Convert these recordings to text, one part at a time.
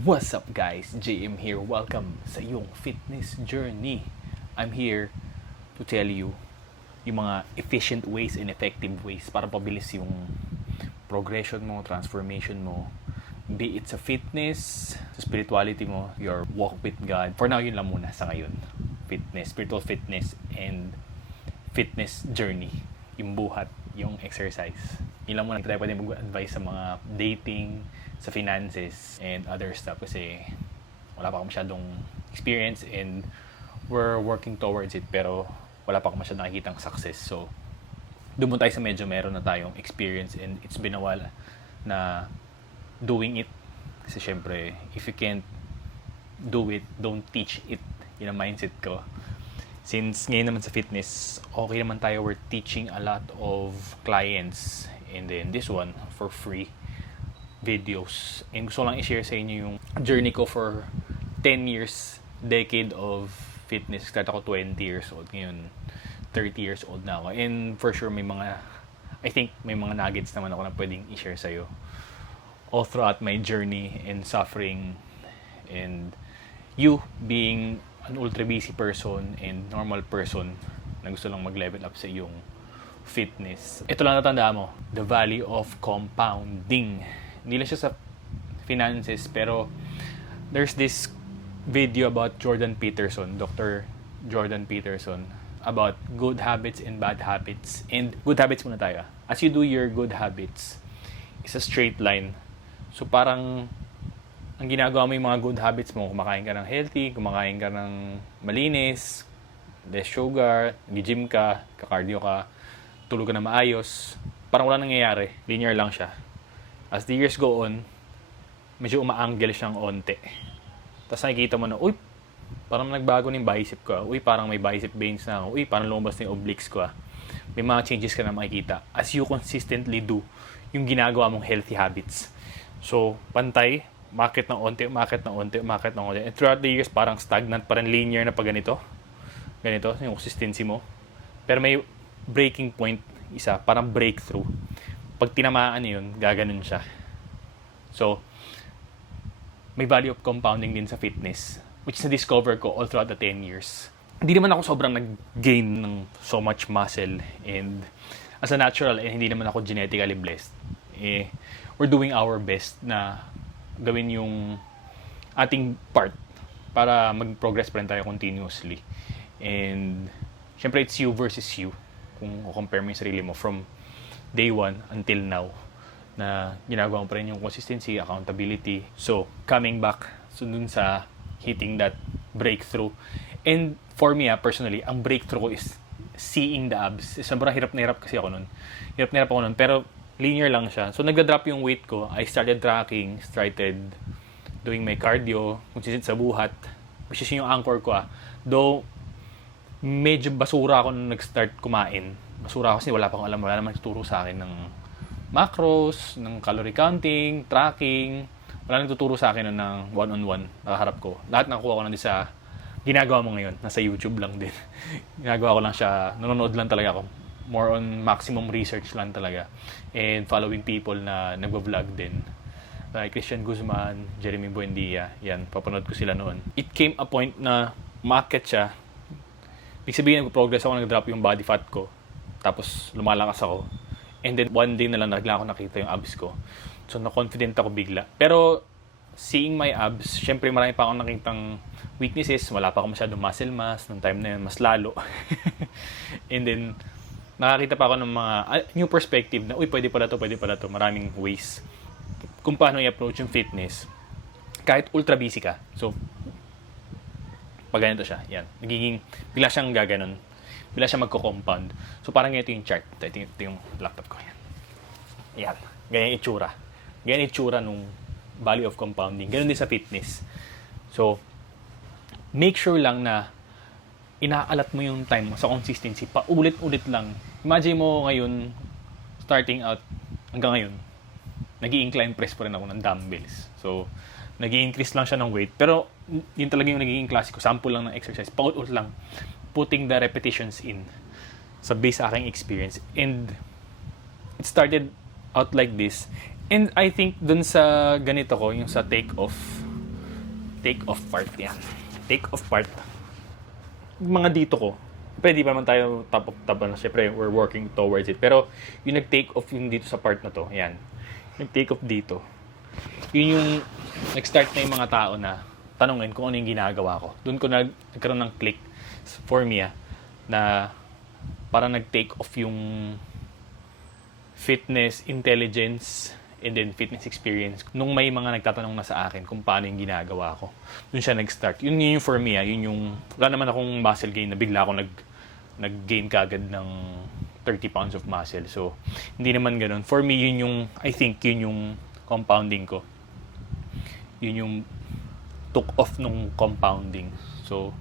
What's up guys? JM here. Welcome sa iyong fitness journey. I'm here to tell you yung mga efficient ways and effective ways para pabilis yung progression mo, transformation mo. Be it sa fitness, sa spirituality mo, your walk with God. For now, yun lang muna sa ngayon. Fitness, spiritual fitness, and fitness journey. Yung buhat, yung exercise. Yun lang muna tayo pwede mag-advise sa mga dating, sa finances, and other stuff kasi wala pa ako masyadong experience and we're working towards it pero wala pa ako masyadong nakikitang success. So, doon mo tayo sa medyo meron na tayong experience and it's been a while na doing it. Kasi syempre, if you can't do it, don't teach it. Yun ang mindset ko. Since ngayon naman sa fitness, okay naman tayo. We're teaching a lot of clients and then this one for free videos. And gusto lang i-share sa inyo yung journey ko for 10 years, decade of fitness. Start ako 20 years old. Ngayon, 30 years old na ako. And for sure, I think may mga nuggets naman ako na pwedeng i-share sa'yo. All throughout my journey and suffering and you being an ultra busy person and normal person na gusto lang mag-level up sa iyong fitness. Ito lang natandaan mo, the value of compounding. Hindi lang siya sa finances, pero there's this video about Jordan Peterson, Dr. Jordan Peterson, about good habits and bad habits. And good habits muna tayo. As you do your good habits, it's a straight line. So parang ang ginagawa mo yung mga good habits mo, kumakain ka ng healthy, kumakain ka ng malinis, less sugar, nag-gym ka, kakardio ka, tulog ka na maayos, parang wala nangyayari. Linear lang siya. As the years go on, medyo umaangle siyang onte. Tapos nakikita mo na, uy, parang nagbago ng bicep ko. Uy, parang may bicep veins na ako. Uy, parang lumabas na yung obliques ko. May mga changes ka na makikita as you consistently do yung ginagawa mong healthy habits. So, pantay, umakit ng onte, umakit ng onte, umakit ng onte. And throughout the years, parang stagnant, parang linear na pa ganito. Ganito, yung consistency mo. Pero may breaking point, isa, parang breakthrough. Pag tinamaan yun, gaganon siya. So, may value of compounding din sa fitness, which is na-discover ko all throughout the 10 years. Hindi naman ako sobrang nag-gain ng so much muscle and as a natural, hindi naman ako genetically blessed. We're doing our best na gawin yung ating part para mag-progress pa rin tayo continuously. And, syempre, it's you versus you. Kung compare mo yung sarili mo from day 1 until now na ginagawa mo pa rin yung consistency, accountability. So, coming back dun sa hitting that breakthrough. And for me, personally, ang breakthrough is seeing the abs. Sobrang hirap na hirap kasi ako nun. Hirap na hirap ako nun. Pero linear lang siya. So, nagda-drop yung weight ko. I started tracking, started doing my cardio, consistent sa buhat, which is yung anchor ko. Though, medyo basura ako nung nag-start kumain. Basura ako kasi wala pa akong alam. Wala naman tuturo sa akin ng macros, ng calorie counting, tracking. Wala nang tuturo sa akin ng one-on-one. Nakaharap ko. Lahat nakuha ko lang din sa ginagawa mo ngayon. Nasa YouTube lang din. Ginagawa ko lang siya. Nanonood lang talaga ako. More on maximum research lang talaga. And following people na nagwa-vlog din. Like Christian Guzman, Jeremy Buendia. Yan, papanood ko sila noon. It came a point na market siya. Ibig sabihin, nag-progress ako, nag-drop yung body fat ko. Tapos, lumalakas ako. And then, one day na lang ako nakita yung abs ko. So, na-confident ako bigla. Pero, seeing my abs, syempre marami pa akong nakitang weaknesses. Wala pa ako masyadong muscle mass. Nung time na yun, mas lalo. And then, nakakita pa ako ng mga new perspective na, uy, pwede pala to. Maraming ways kung paano i-approach yung fitness. Kahit ultra busy ka. So, pag ganito siya, yan. Bigla siyang gaganon. Bigla siya magko-compound. So, parang ito yung chart. Ito yung laptop ko. Yan. Yan. Ganyan itsura. Ganyan itsura nung value of compounding. Ganon din sa fitness. So, make sure lang na inaalat mo yung time mo sa consistency. Paulit-ulit lang. Imagine mo ngayon, starting out hanggang ngayon, nag-i-incline press pa rin ako ng dumbbells. So, nag-i-increase lang siya ng weight. Pero, yun talaga yung nagiging klase ko. Sample lang ng exercise. Paulit-ulit lang. Putting the repetitions in sa base sa aking experience. And it started out like this. And I think dun sa ganito ko, yung sa take off, take off part yan. Take off part. Mga dito ko, pwede pa naman tayo top of top na. Siyempre, we're working towards it. Pero, yung nag-take off yung dito sa part na to, yan. Nag-take off dito. Yun yung nag-start na yung mga tao na tanungin kung ano yung ginagawa ko. Doon ko nagkaroon ng click for me na parang nag-take off yung fitness, intelligence, and then fitness experience. Nung may mga nagtatanong na sa akin kung paano yung ginagawa ko, doon siya nag-start. Yun yung for me, yun yung, wala naman akong muscle gain na bigla ako nag-gain kagad ng 30 pounds of muscle. So, hindi naman ganun. For me, yun yung, I think, yun yung compounding ko. Yun yung took off nung compounding. So,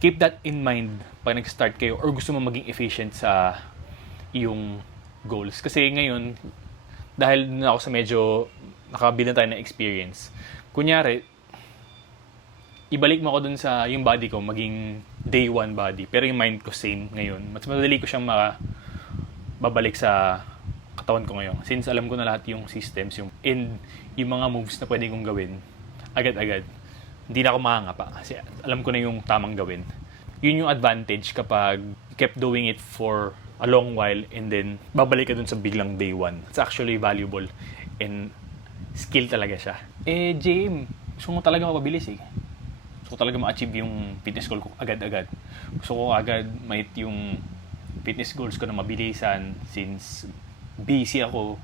keep that in mind pag nag-start kayo or gusto mo maging efficient sa iyong goals. Kasi ngayon, dahil na ako sa medyo nakabili na tayo ng experience, kunyari, ibalik mo ako dun sa yung body ko, maging day 1 body. Pero yung mind ko same ngayon. Mas madali ko siyang babalik sa katawan ko ngayon. Since alam ko na lahat yung systems, yung mga moves na pwede kong gawin, agad-agad. Hindi na ako makangapa kasi alam ko na yung tamang gawin. Yun yung advantage kapag kept doing it for a long while and then babalik ka dun sa biglang day 1. It's actually valuable and skill talaga siya. JM, gusto mo talaga mapabilis Gusto ko talaga ma-achieve yung fitness goal ko agad-agad. Gusto ko agad ma-hit yung fitness goals ko na mabilisan since busy ako.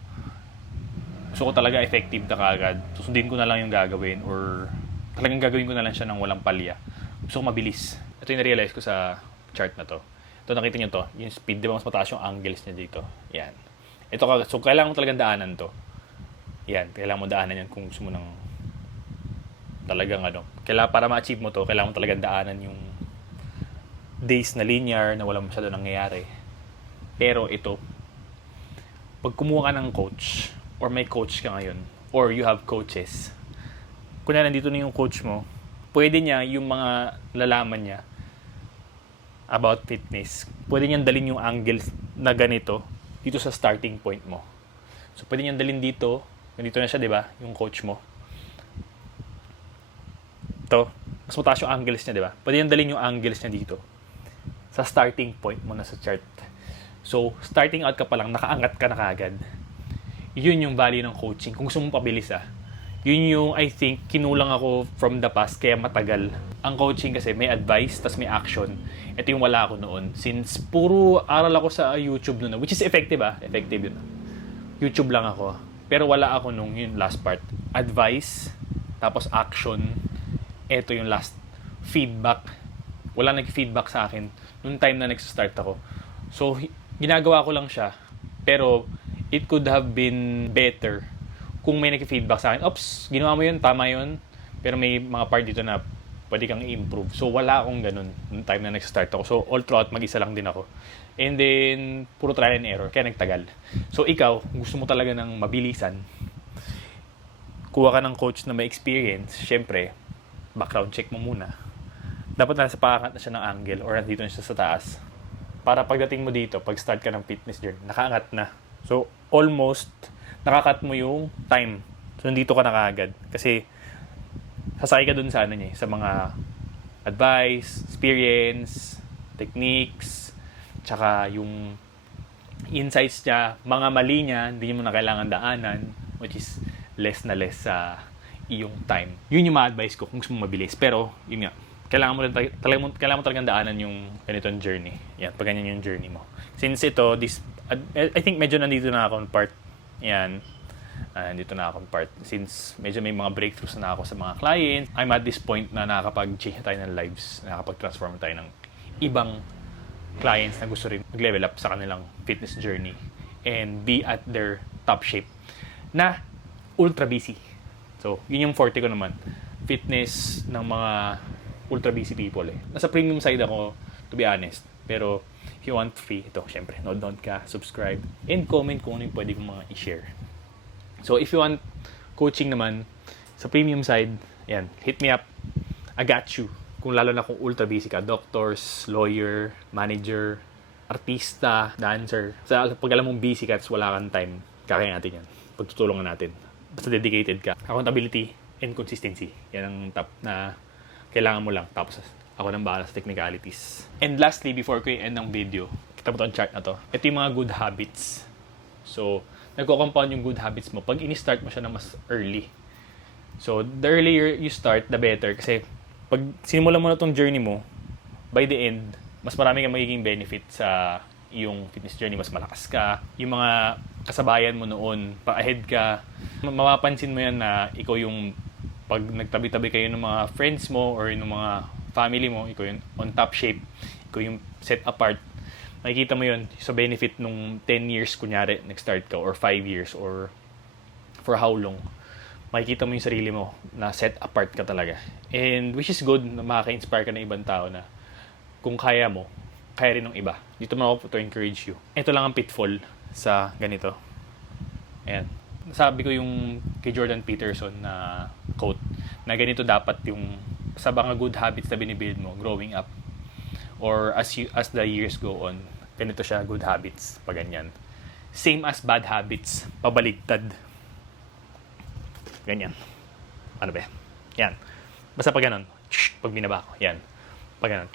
Gusto ko talaga effective na kagad. Susundin ko na lang yung gagawin or talagang gagawin ko na lang siya ng walang palya. Gusto ko mabilis. Ito yung na-realize ko sa chart na to. Ito, nakita nyo to. Yung speed, di ba mas mataas yung angles niya dito. Yan. Ito, so kailangan mo talagang daanan to. Yan. Kailangan mo daanan yan kung gusto mo ng talagang kailangan, para ma-achieve mo to, kailangan mo talagang daanan yung days na linear, na walang masyado nangyayari. Pero ito, pag kumuha ka ng coach, or may coach ka ngayon, or you have coaches, kunya nandito na yung coach mo, pwede niya yung mga lalaman niya about fitness, pwede niyang dalhin yung angles na ganito dito sa starting point mo. So pwede niyang dalhin dito, nandito na siya, 'di ba? Yung coach mo. Ito, mas mataas yung angles niya, 'di ba? Pwede niyang dalhin yung angles niya dito sa starting point mo na sa chart. So, starting out ka pa lang, nakaangat ka na kaagad. Yun yung value ng coaching. Kung gusto mong pabilis yun yung, I think, kinulang ako from the past, kaya matagal. Ang coaching kasi may advice, tas may action. Ito yung wala ako noon. Since puro aral ako sa YouTube noon, which is effective effective yun. YouTube lang ako. Pero wala ako nung yung last part. Advice, tapos action. Ito yung last. Feedback. Wala nag-feedback sa akin nung time na nag-start ako. So, ginagawa ko lang siya. Pero, it could have been better kung may nag-feedback sa akin. Oops, ginawa mo yun, tama yun. Pero may mga part dito na pwede kang i-improve. So, wala akong ganun nung time na nag-start ako. So, all throughout, mag-isa lang din ako. And then, puro trial and error. Kaya nagtagal. So, ikaw, kung gusto mo talaga ng mabilisan, kuha ka ng coach na may experience. Syempre, background check mo muna. Dapat nasa paakat na siya ng angle or nandito na siya sa taas. Para pagdating mo dito, pag start ka ng fitness journey, nakaangat na. So, almost nakakat mo yung time. So, nandito ka na kaagad. Kasi, sasakay ka dun sa sa mga advice, experience, techniques, tsaka yung insights niya, mga mali niya, hindi mo na kailangan daanan, which is less na less sa iyong time. Yun yung ma-advise ko kung gusto mo mabilis. Pero, yun nga, kailangan mo talagang daanan yung ganitong journey. Yan, pag ganyan yung journey mo. Since ito, I think medyo nandito na akong part. Yan. Nandito na akong part. Since medyo may mga breakthroughs na ako sa mga clients, I'm at this point na nakakapag-change tayo ng lives, nakakapag-transform tayo ng ibang clients na gusto rin mag-level up sa kanilang fitness journey and be at their top shape na ultra busy. So, yun yung forte ko naman. Fitness ng mga ultra busy people Nasa premium side ako, to be honest. Pero, if you want free, ito, syempre, nod ka, subscribe, and comment kung ano yung pwede kong mga i-share. So, if you want coaching naman, sa premium side, yan, hit me up. I got you. Kung lalo na kung ultra busy ka, doctors, lawyer, manager, artista, dancer. Pag alam mong busy ka at wala kang time, kakain natin yan. Pagtutulungan natin. Basta dedicated ka. Accountability, and consistency. Yan ang top na kailangan mo lang. Tapos ako nang bahala sa technicalities. And lastly, before ko i-end ng video, kita mo itong chart na to. Ito yung mga good habits. So, nagko-compound yung good habits mo pag ini-start mo siya na mas early. So, the earlier you start, the better. Kasi pag sinimulan mo na itong journey mo, by the end, mas marami kang magiging benefit sa yung fitness journey. Mas malakas ka. Yung mga kasabayan mo noon, pa-ahead ka. Mapapansin mo yan na ikaw yung pag nagtabi-tabi kayo ng mga friends mo or ng mga family mo, ikaw yung on top shape, ikaw yung set apart. Makikita mo yun sa benefit nung 10 years, kunyari, nag-start ka, or 5 years, or for how long. Makikita mo yung sarili mo na set apart ka talaga. And which is good na makaka-inspire ka ng ibang tao na kung kaya mo, kaya rin ng iba. Dito mo ako to encourage you. Ito lang ang pitfall sa ganito. Ayan. Sabi ko yung kay Jordan Peterson na quote na ganito dapat yung sa mga good habits na binibuild mo growing up or as the years go on. Ganito siya, good habits, pag ganyan. Same as bad habits, pabaligtad. Ganyan. Ano ba? Yan. Basta pag ganun, pag binaba ko, yan. Pag ganun,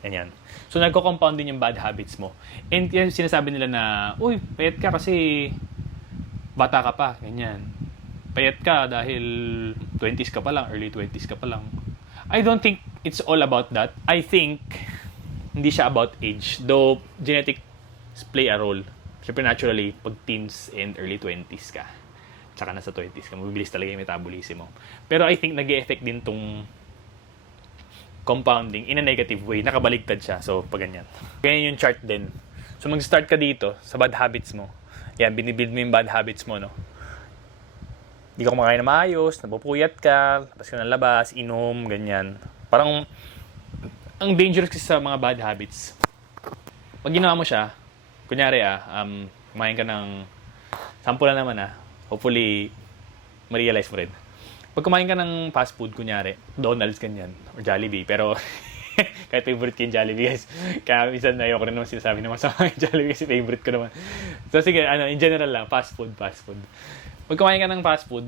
ganyan. So nagko-compound din yung bad habits mo. And yan sinasabi nila na, uy, payat ka kasi bata ka pa, ganyan. Payat ka dahil 20s ka pa lang, early 20s ka pa lang. I don't think it's all about that. I think hindi siya about age. Though genetics play a role. Siyempre naturally, pag teens and early 20s ka, tsaka nasa 20s ka, mabibilis talaga yung metabolism mo. Pero I think nag-e-effect din tong compounding in a negative way. Nakabaligtad siya. So, pag ganyan. Ganyan yung chart din. So, mag-start ka dito sa bad habits mo. Yan, binibuild mo yung bad habits mo, no? Hindi ka kumakain na maayos, napupuyat ka, labas ka ng labas, inom, ganyan. Parang, ang dangerous kasi sa mga bad habits. Pag ginawa mo siya, kunyari kumain ka ng, sample na naman hopefully, ma-realize mo rin. Pag kumain ka ng fast food, kunyari, Donald's, ganyan, or Jollibee, pero, kahit favorite ko yung Jollibee, guys. Kaya minsan ayoko rin naman sinasabi na masama yung Jollibee kasi favorite ko naman. So sige, in general lang, fast food. Pag kumain ka ng fast food,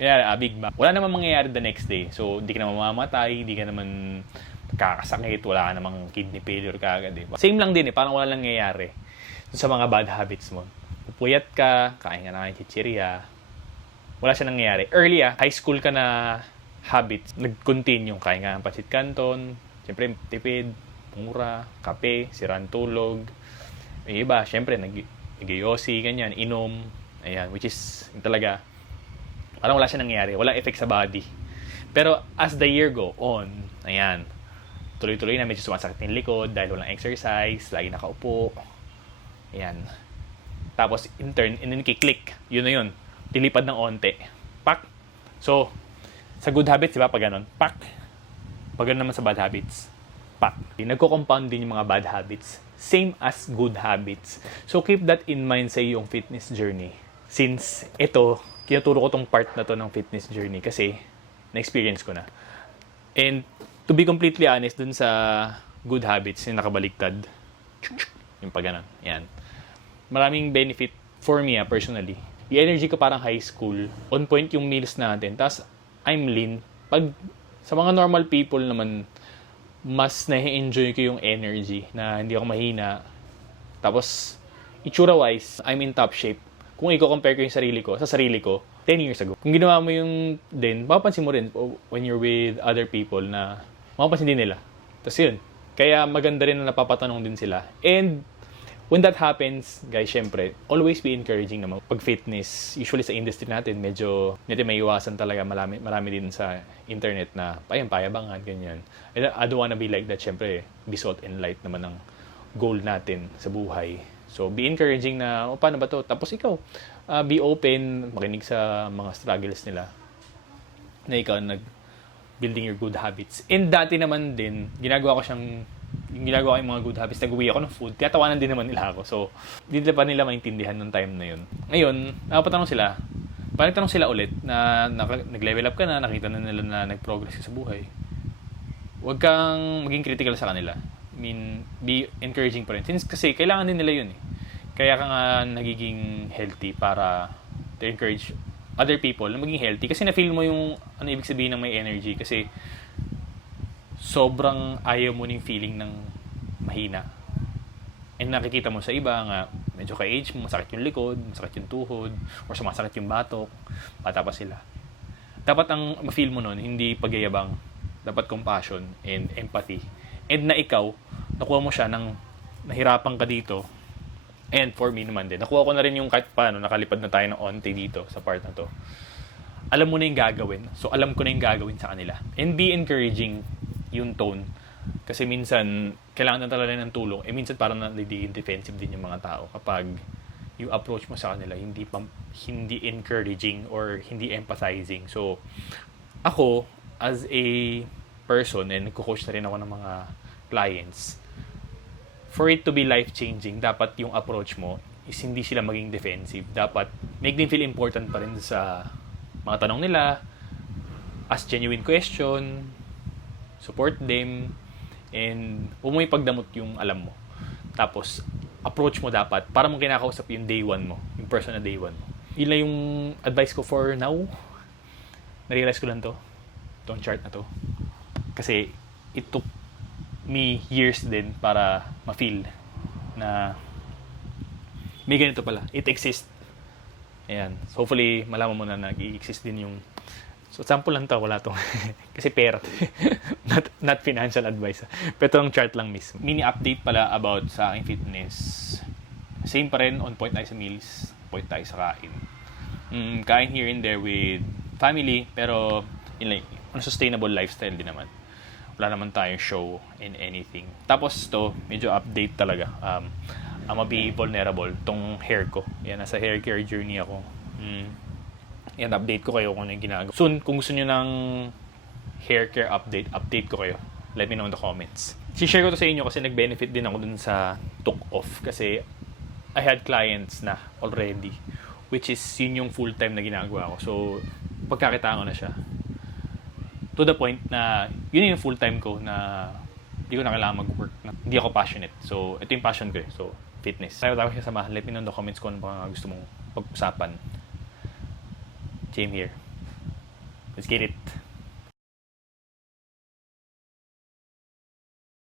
kaya Big Mac, wala naman mangyayari the next day. So, hindi ka naman mamamatay, hindi ka naman kakasakit, wala ka namang kidney failure kaagad, diba? Same lang din parang wala lang nangyayari sa mga bad habits mo. Pupuyat ka, kain ka ng chichirya, wala siya nangyayari. Early high school ka na habits, nag-continue, kain ka ng pancit canton, siyempre, tipid, mura, kape, sirang tulog. Yung iba, siyempre, nag-yosi, ganyan, inom. Ayan, which is, talaga, parang wala siya nangyayari. Wala effect sa body. Pero, as the year go on, ayan, tuloy-tuloy na medyo sumasakit yung likod dahil walang exercise, lagi nakaupo. Ayan. Tapos, in turn, kiklik. Yun na yun. Tilipad ng onte. Pak! So, sa good habits, diba, pag ganun, pak! Pag naman sa bad habits, pak. Nagko-compound din yung mga bad habits. Same as good habits. So, keep that in mind sa iyong fitness journey. Since ito, kinuturo ko tong part na to ng fitness journey kasi na-experience ko na. And to be completely honest, dun sa good habits, yung nakabaligtad, yung pag ganun, yan. Maraming benefit for me, personally. Yung energy ko parang high school. On point yung meals natin. Tapos, I'm lean. Pag sa mga normal people naman, mas na-enjoy ko yung energy na hindi ako mahina. Tapos, itsura-wise, I'm in top shape. Kung i-compare ko yung sarili ko, sa sarili ko, 10 years ago. Kung ginawa mo yung din, mapapansin mo rin when you're with other people na mapapansin din nila. Tapos yun. Kaya maganda rin na napapatanong din sila. And when that happens, guys, syempre, always be encouraging naman. Pag fitness, usually sa industry natin, medyo may iwasan talaga. Marami din sa internet na payabangan, ganyan. I don't wanna be like that. Syempre, be salt and light naman ang goal natin sa buhay. So, be encouraging na, paano ba to? Tapos ikaw, be open, makinig sa mga struggles nila. Na ikaw building your good habits. And dati naman din, ginagawa ko yung mga good habits, nag-uwi ako ng food, tiyatawanan din naman nila ako. So, hindi pa nila maintindihan ng time na yun. Ngayon, nakapatanong sila, panitanong sila ulit na nag-level up ka na, nakita na nila na nag-progress ka sa buhay. Huwag kang maging critical sa kanila. I mean, be encouraging pa rin. Since kasi, kailangan din nila yun eh. Kaya ka nga nagiging healthy para to encourage other people na maging healthy kasi na-feel mo yung ano ibig sabihin ng may energy kasi sobrang ayaw mo ng feeling ng mahina. And nakikita mo sa iba nga, medyo ka-age mo, masakit yung likod, masakit yung tuhod, or sumasakit yung batok, bata pa sila. Dapat ang ma-feel mo nun, hindi pagyayabang, dapat compassion and empathy. And na ikaw, nakuha mo siya ng nahirapan ka dito. And for me naman din, nakuha ko na rin yung kahit paano, nakalipad na tayo ng onte dito sa part na to. Alam mo na yung gagawin. So, alam ko na yung gagawin sa kanila. And be encouraging yung tone. Kasi minsan, kailangan na talaga ng tulong. Minsan parang nagiging defensive din yung mga tao kapag yung approach mo sa kanila, hindi encouraging or hindi empathizing. So, ako, as a person, and nagko-coach na rin ako ng mga clients, for it to be life-changing, dapat yung approach mo is hindi sila maging defensive. Dapat make them feel important pa rin sa mga tanong nila, ask genuine question, support them, and huwag mo ipagdamot yung alam mo. Tapos, approach mo dapat para mong kinakausap yung day one mo, yung person na day one mo. Yun lang yung advice ko for now. Narealize ko lang itong chart na to. Kasi, it took me years din para ma-feel na may ganito pala. It exists. Ayan. So, hopefully, malaman mo na nag-i-exist din yung... So, sample lang to. Wala tong... Kasi pera. not financial advice. Pero itong chart lang mismo. Mini update pala about sa aking fitness. Same pa rin. On point tayo sa meals. Point tayo sa kain. Kain here and there with family. Pero, yun lang, sustainable lifestyle din naman. Wala naman tayong show in anything. Tapos to, medyo update talaga. I'm be vulnerable. Tong hair ko. Yan, nasa hair care journey ako. Yan, update ko kayo kung ano yung ginagawa. Soon, kung gusto nyo ng hair care update ko kayo. Let me know in the comments. Si-share ko to sa inyo kasi nag-benefit din ako dun sa took off. Kasi I had clients na already. Which is, yun yung full-time na ginagawa ko. So, pagkakitaan ko na siya. To the point na yun yung full-time ko na hindi ko na kailangan mag-work. Hindi ako passionate. So, ito yung passion ko eh. So, fitness. Tayo siya samahan. Let me know in the comments kung ano ba gusto mong pag-usapan. James here. Let's get it.